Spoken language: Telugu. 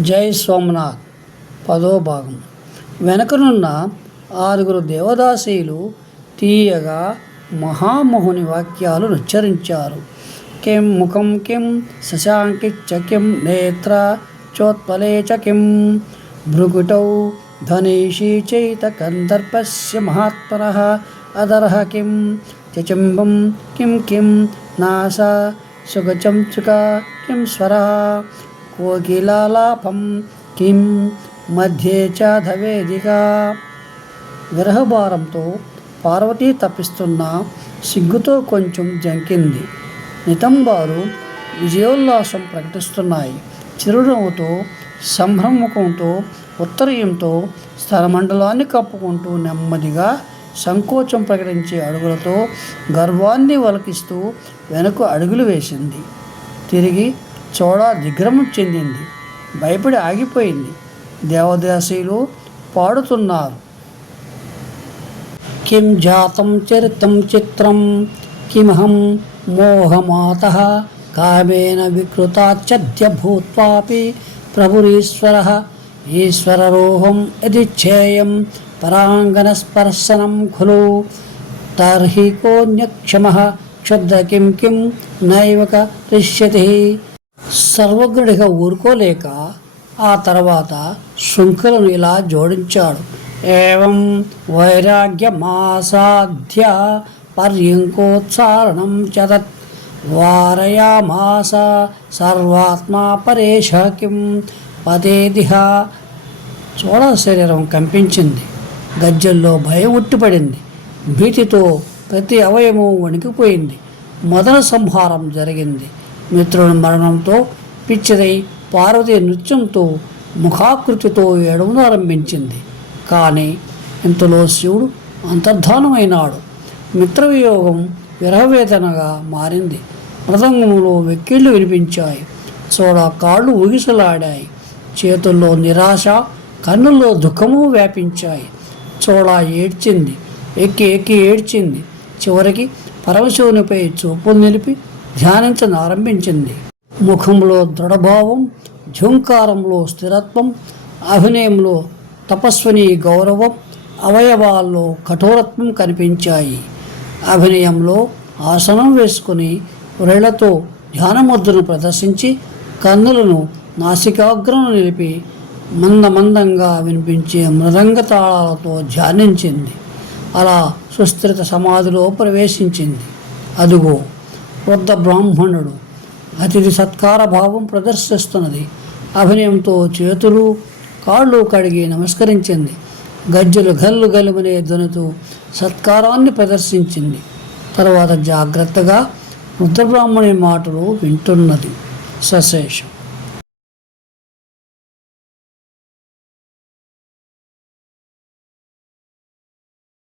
జై సోమనాథ్. పదో భాగం. వెనకనున్న ఆరుగురు దేవదాసీలు తీయగా మహామోహుని వాక్యాలు ఉచ్చరించారు. కిం ముఖం కిం శశాంకిచ్చ కిం నేత్ర చోత్పలే చ కిం భృగుటౌ ధనీషీ చైత కందర్పస్య మహాత్మనः అదరः కిం చచింబం కిం కిం నాస సుగచంచుక కిం స్వరः కోకిలాలాపం కిం మధ్యే చాధవేదిక విరహభారంతో పార్వతీ తప్పిస్తున్న సిగ్గుతో కొంచెం జంకింది. నితంబారు విజయోల్లాసం ప్రకటిస్తున్నాయి. చిరునవ్వుతో సంభ్రమముఖంతో ఉత్తరయంతో స్థలమండలాన్ని కప్పుకుంటూ నెమ్మదిగా సంకోచం ప్రకటించే అడుగులతో గర్వాన్ని వలకిస్తూ వెనక్కు అడుగులు వేసింది. తిరిగి చోళ దిగ్భ్రమం చెందింది. భయపడి ఆగిపోయింది. దేవదాసీలు పాడుతున్నారు. కిం జాతం చరితం చిత్రం కిమహం మోహమాత కామేన వికృతాచ్చద్య భూత్వాపి ప్రభురీశ్వర ఈశ్వరరోహం ఇది యదిచ్ఛేయం పరాంగనస్పర్శనం ఖలు తర్హి కోన్యక్షమ క్షుద్ర కిం కిం నైవ రిష్యతి. సర్వజ్ఞుడిగా ఊరుకోలేక ఆ తర్వాత శృంఖలను ఇలా జోడించాడు. ఏం వైరాగ్యమాసాధ్య పర్యంకోత్సారణం చదత్ వారయామాస సర్వాత్మా పరేష కిం పదేదిహ. చోళ శరీరం కంపించింది. గజ్జల్లో భయం ఉట్టిపడింది. భీతితో ప్రతి అవయవం వణికిపోయింది. మొదల సంహారం జరిగింది. మిత్రుని మరణంతో పిచ్చిదై పార్వతి నృత్యంతో ముఖాకృతితో ఏడవనారంభించింది కానీ ఇంతలో శివుడు అంతర్ధానమైనాడు. మిత్రవియోగం విరహవేదనగా మారింది. మృదంగంలో వెక్కిళ్ళు వినిపించాయి. చూడ కాళ్ళు ఊగిసలాడాయి. చేతుల్లో నిరాశ కన్నుల్లో దుఃఖము వ్యాపించాయి. చూడ ఏడ్చింది. ఎక్కి ఎక్కి ఏడ్చింది. చివరికి పరమశివునిపై చూపులు నిలిపి ధ్యానించనారంభించింది ముఖంలో దృఢభావం ఝుంకారంలో స్థిరత్వం అభినయంలో తపస్విని గౌరవం అవయవాల్లో కఠోరత్వం కనిపించాయి. అభినయంలో ఆసనం వేసుకుని వ్రేళ్ళతో ధ్యానముద్రను ప్రదర్శించి కన్నులను నాసికాగ్రను నిలిపి మందమందంగా వినిపించే మృదంగ తాళాలతో ధ్యానించింది. అలా సుస్థిరత సమాధిలో ప్రవేశించింది. అదుగో వృద్ధ బ్రాహ్మణుడు. అతిథి సత్కార భావం ప్రదర్శిస్తున్నది. అభినయంతో చేతులు కాళ్ళు కడిగి నమస్కరించింది. గజ్జలు గల్లు గలుమనే ధ్వనితో సత్కారాన్ని ప్రదర్శించింది. తర్వాత జాగ్రత్తగా వృద్ధ బ్రాహ్మణి మాటలు వింటున్నది. సశేషం.